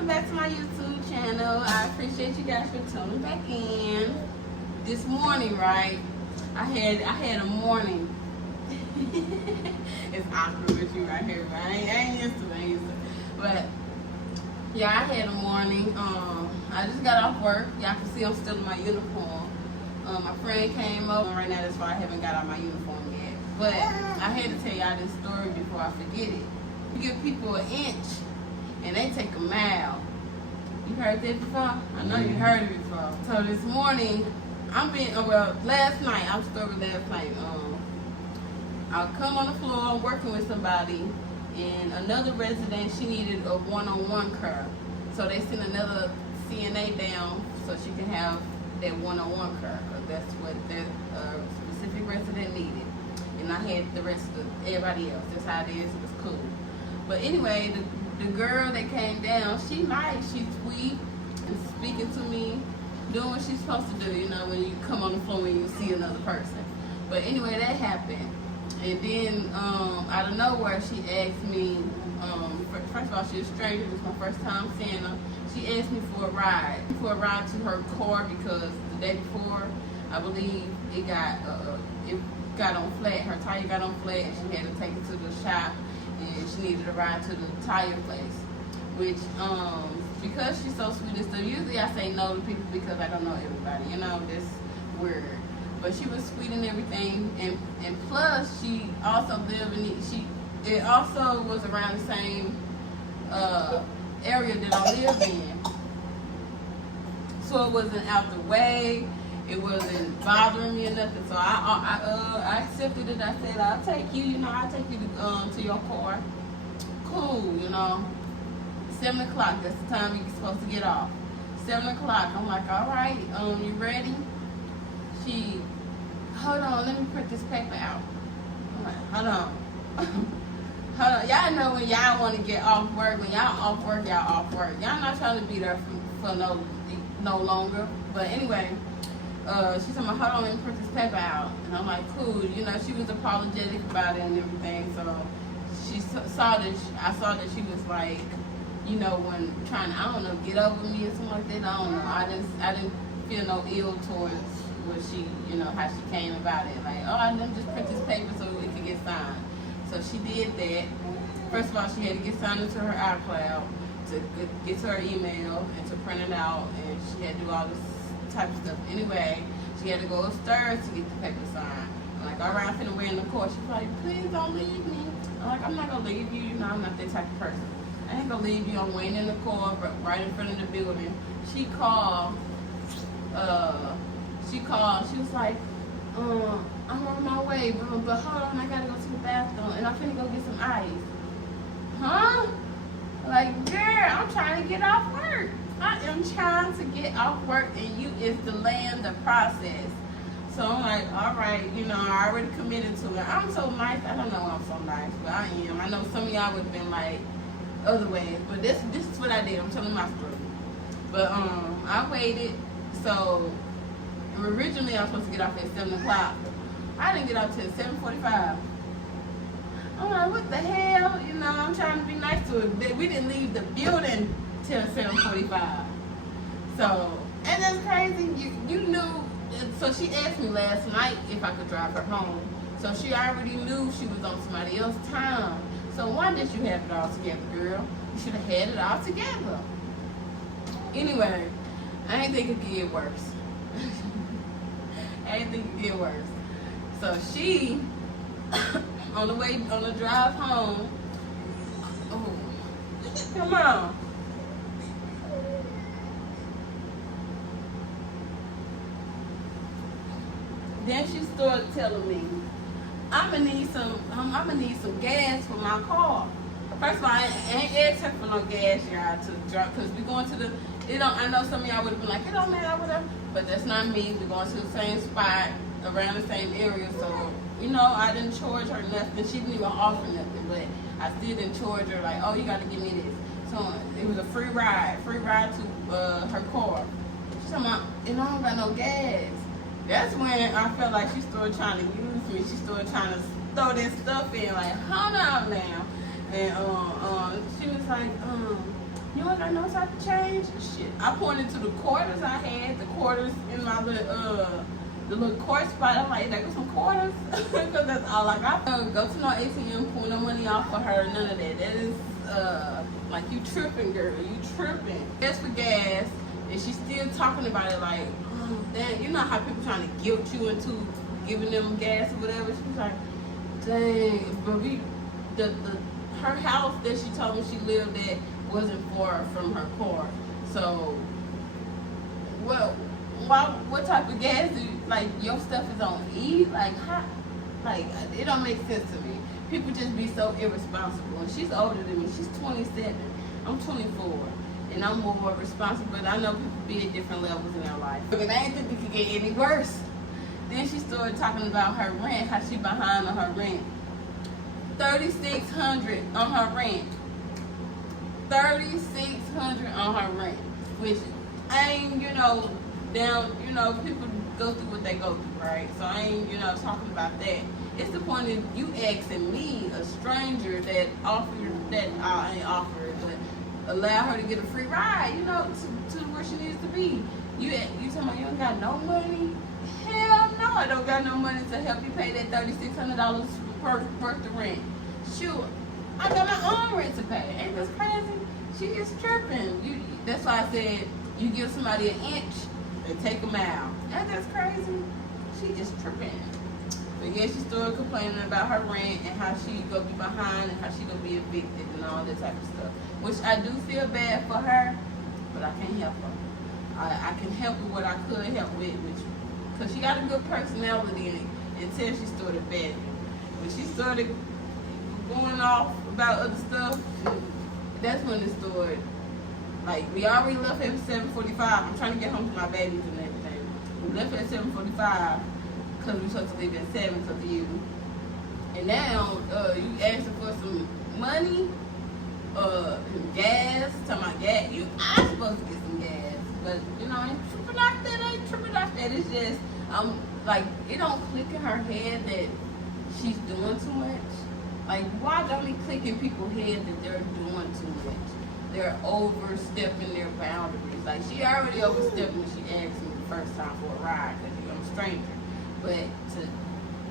welcome back to my YouTube channel. I appreciate you guys for tuning back in. This morning, right? I had a morning. It's awkward with you right here, but I ain't used to it. But yeah, I had a morning. I just got off work. Y'all can see I'm still in my uniform. My friend came over right now, that's why I haven't got out my uniform yet. But I had to tell y'all this story before I forget it. You give people an inch and they take a mile. You heard that before? I know you heard it before. So this morning, last night, I was talking last night. I come on the floor working with somebody, and another resident, she needed a one-on-one care. So they sent another CNA down so she can have that one-on-one care. That's what that specific resident needed. And I had the rest of everybody else. That's how it is. It was cool. But anyway, the girl that came down, she nice, she's sweet, and speaking to me, doing what she's supposed to do, you know, when you come on the floor and you see another person. But anyway, that happened. And then out of nowhere, she asked me, first of all, she was a stranger, it was my first time seeing her. She asked me for a ride to her car because the day before, I believe it got on flat, her tire got on flat, and she had to take it to the shop. And she needed a ride to the tire place, which, because she's so sweet and stuff, usually I say no to people because I don't know everybody, you know, that's weird. But she was sweet and everything, and plus she also lived it also was around the same area that I live in. So it wasn't out the way, it wasn't bothering me or nothing. So I accepted it. I said, I'll take you, I'll take you to your car. Cool, 7 o'clock, that's the time you're supposed to get off. 7 o'clock, I'm like, all right, you ready? She, hold on, let me print this paper out. I'm like, hold on. Hold on. Y'all know when y'all want to get off work, when y'all off work, y'all off work. Y'all not trying to be there for no longer. But anyway, she told me, hold on, let me print this paper out. And I'm like, cool. She was apologetic about it and everything. So she saw that, I saw that she was like, when trying to, I don't know, get over me or something like that. I don't know. I didn't feel no ill towards what she, how she came about it. Like, let me just print this paper so it can get signed. So she did that. First of all, she had to get signed into her iCloud to get to her email and to print it out, and she had to do all this type of stuff. Anyway, she had to go upstairs to get the paper signed. I'm like, all right, I'm finna wait in the court. She's like, please don't leave me. I'm like, I'm not gonna leave you. I'm not that type of person. I ain't gonna leave you. I'm waiting in the court, right in front of the building. She called. She was like, I'm on my way, but hold on, I gotta go to the bathroom, and I'm finna go get some ice. Huh? Like, girl, I'm trying to get off work. I am trying to get off work, and you is delaying the process. So I'm like, all right, I already committed to it. I'm so nice. I don't know why I'm so nice, but I am. I know some of y'all would have been like other ways, but this is what I did. I'm telling my story. But I waited. So originally I was supposed to get off at 7 o'clock. I didn't get off till 7:45. I'm like, what the hell? I'm trying to be nice to her. We didn't leave the building till 7:45. So, and that's crazy. You knew. So she asked me last night if I could drive her home. So she already knew she was on somebody else's time. So why did you have it all together, girl? You should have had it all together. Anyway, I ain't think it could get worse. I didn't think it could get worse. So she, on the drive home, come on. Then she started telling me, I'm gonna need some gas for my car. First of all, I ain't asked her for no gas, y'all, to drop, because we're going to the, I know some of y'all would have been like, it don't matter, whatever, but that's not me. We're going to the same spot, around the same area, so, I didn't charge her nothing. She didn't even offer nothing, but I still didn't charge her, like, oh, you got to give me this. So it was a free ride to her car. She's talking about, and I don't got no gas. That's when I felt like she started trying to use me. She started trying to throw this stuff in, like, hold on now. And she was like, you want got no type of change. Shit. I pointed to the quarters I had, the quarters in my little, the little court spot. I'm like, there go some quarters. Because that's all I got. Go to no ATM, pull no money off for her, none of that. That is, like, you tripping, girl. You tripping. As for gas, and she's still talking about it like, oh, damn. You know how people trying to guilt you into giving them gas or whatever? She's like, dang, but her house that she told me she lived at wasn't far from her car. So, well, what type of gas do you, like, your stuff is on E? Like, how, like, it don't make sense to me. People just be so irresponsible. And she's older than me. She's 27. I'm 24. And I'm more responsible, but I know people be at different levels in their life. But I didn't think it could get any worse. Then she started talking about her rent, how she behind on her rent. $3,600 on her rent. $3,600 on her rent. Which ain't, down, people go through what they go through, right? So I ain't, talking about that. It's the point of you asking me, a stranger that I ain't offered, but allow her to get a free ride, to where she needs to be. You talking about you don't got no money? Hell no, I don't got no money to help you pay that $3,600 worth of rent. Shoot, I got my own rent to pay. Ain't this crazy? She is tripping. That's why I said you give somebody an inch and take a mile. Ain't that crazy? She just tripping. But yeah, she started complaining about her rent and how she gonna be behind and how she gonna be evicted and all that type of stuff. Which I do feel bad for her, but I can't help her. I can help with what I could help with, because she got a good personality until she started bad. When she started going off about other stuff, that's when it started. Like, we already left at 7:45. I'm trying to get home to my babies and everything. We left at 7:45 because we were supposed to leave at 7 because of you. And now you asking for some money, gas, talking about gas. You are supposed to get some gas, but ain't tripping off that. It's just like, it don't click in her head that she's doing too much. Like, why don't it click in people's head that they're doing too much? They're overstepping their boundaries. Like, she already overstepped when she asked me the first time for a ride because I'm a stranger. But to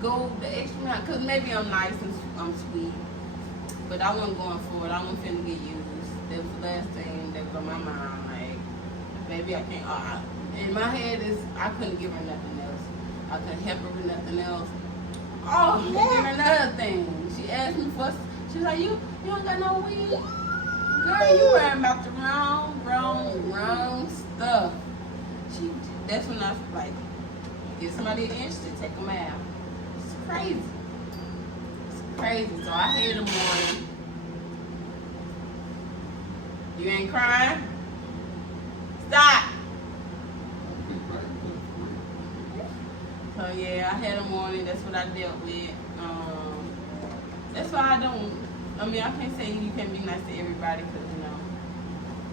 go the extra mile, because maybe I'm nice and I'm sweet, but I wasn't going for it. I wasn't finna get used. That was the last thing that was on my mind. Like, maybe I can't. In my head is I couldn't give her nothing else. I couldn't help her with nothing else. Oh, give her another thing. She asked me for. She's like, you don't got no weed. Girl, you worrying about the wrong stuff. That's when I was like, give somebody an inch to take them out. It's crazy. It's crazy. So I had in the morning. You ain't crying? Stop. So yeah, I had a morning. That's what I dealt with. That's why I can't say you can't be nice to everybody because,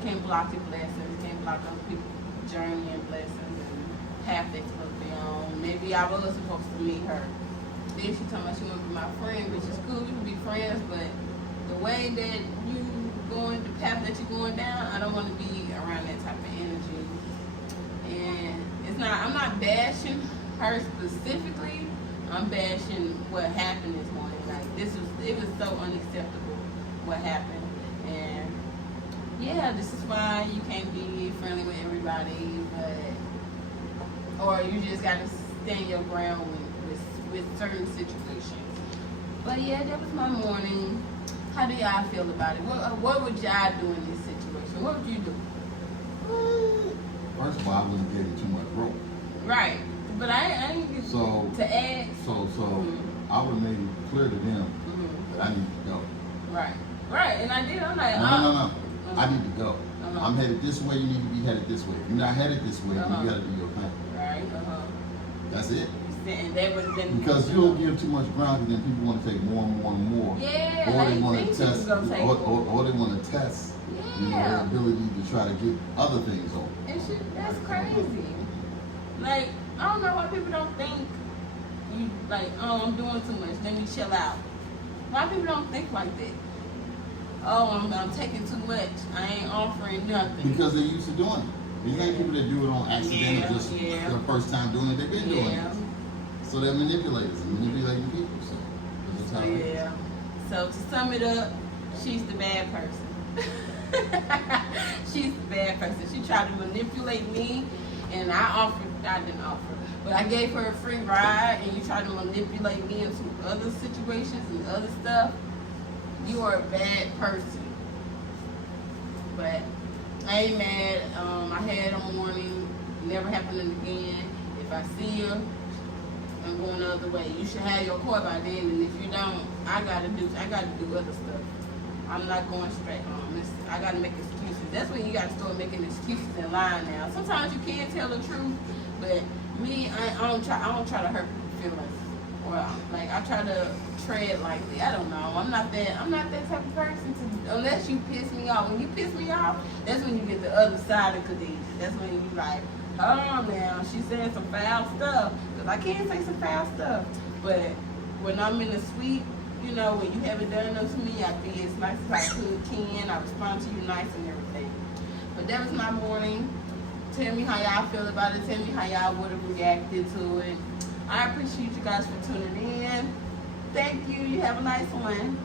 can't block your blessings, can't block other people's journey and blessings and path they're supposed to be on. Maybe I was supposed to meet her. Then she told me she wanted to be my friend, which is cool, we can be friends, but the way that the path that you're going down, I don't want to be around that type of energy. And I'm not bashing her specifically, I'm bashing what happened this morning. Like, it was so unacceptable what happened. And yeah, this is why you can't be friendly with everybody, or you just gotta stand your ground with certain situations. But yeah, that was my morning. How do y'all feel about it? What would y'all do in this situation? What would you do? First of all, I wasn't getting too much rope. Right. But I didn't get to ask. So I would make it clear to them that I need to go. Right. And I did. I'm like, no. I need to go. I'm headed this way. You need to be headed this way. If you're not headed this way, then you got to do your thing. Right. That's it. And that would have been because you don't give too much ground, and then people want to take more and more and more. Yeah. Or they want to test. Or they want to test. Yeah. Their ability to try to get other things over. That's crazy. Like, I don't know why people don't think you like, oh, I'm doing too much. Let me chill out. Why people don't think like that? oh, I'm taking too much. I ain't offering nothing. Because they're used to doing it. These ain't people that do it on accident or just their first time doing it. They've been doing it. So they're manipulators and manipulating people. So that's how it is. So to sum it up, she's the bad person. She's the bad person. She tried to manipulate me, and I didn't offer. But I gave her a free ride, and you tried to manipulate me into other situations and other stuff. You are a bad person. But I ain't mad. I had a warning. Never happening again. If I see her, I'm going the other way. You should have your car by then, and if you don't, I gotta do other stuff. I'm not going straight home. I gotta make excuses. That's when you gotta start making excuses and lying now. Sometimes you can tell the truth, but me, I don't try to hurt people's feelings. Or like I try to tread lightly. I don't know. I'm not that type of person unless you piss me off. When you piss me off, that's when you get the other side of Khadijah. That's when you like, hold on now, she's saying some foul stuff. Because I can say some foul stuff. But when I'm in the sweet, you know, when you haven't done nothing to me, I be as nice as I can. I respond to you nice and everything. But that was my morning. Tell me how y'all feel about it. Tell me how y'all would have reacted to it. I appreciate you guys for tuning in. Thank you. You have a nice one.